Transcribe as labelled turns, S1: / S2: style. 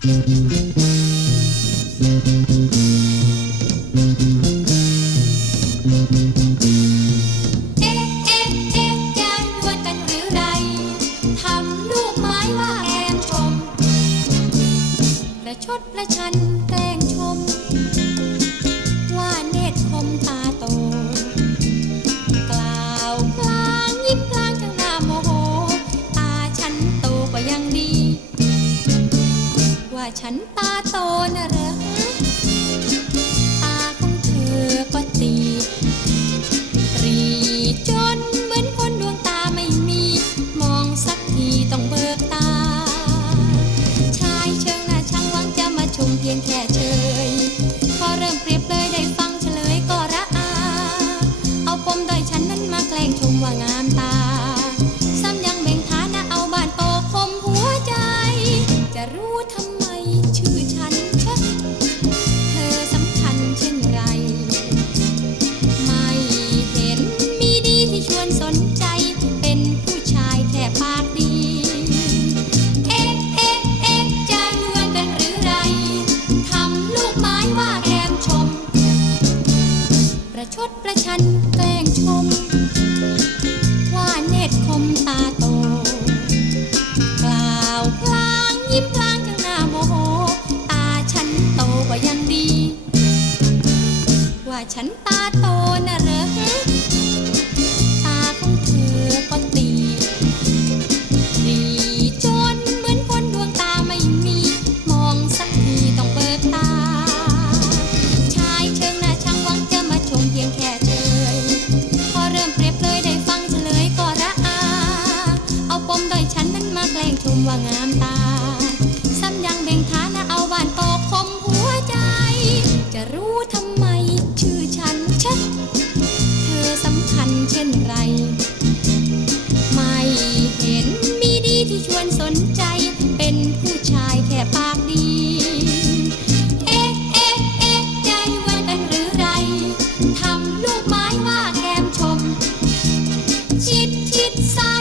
S1: ชมประชดประชันแก ว่าฉันตาโตนะเหรอตาของเธอก็ตีตรีจนเหมือนคนดวงตาไม่มี มองสักทีต้องเบิกตา ชายเชิงหน้าช่างหวังจะมาชมเพียงแค่เชยพอเริ่มเปรียบเลยได้ฟังเฉลยก็ระอา เอาปมด้อยฉันนั้นมาแกล้งชมว่างามตา กันแกล้งชม ว่าเน็ตคมตาโต กล่าวพลางยิ้มพลางจังหน้าโมโห ตาฉันโตกว่ายังดี ว่าฉันตาโตนะเหรอ มโดยฉันนั้นมาแกล้งชมว่างามตา ซ้ำยังเบ่งท้านะเอาหวานตอกคมหัวใจ จะรู้ทำไมชื่อฉันชัดเธอสำคัญเช่นไร ไม่เห็นมีดีที่ชวนสนใจ เป็นผู้ชายแค่ปากดี เอ๊เอ๊เอ๊ใจแววกัหรือไร ทำลูกไม้ว่าแกมชม ชิดชิดซ้า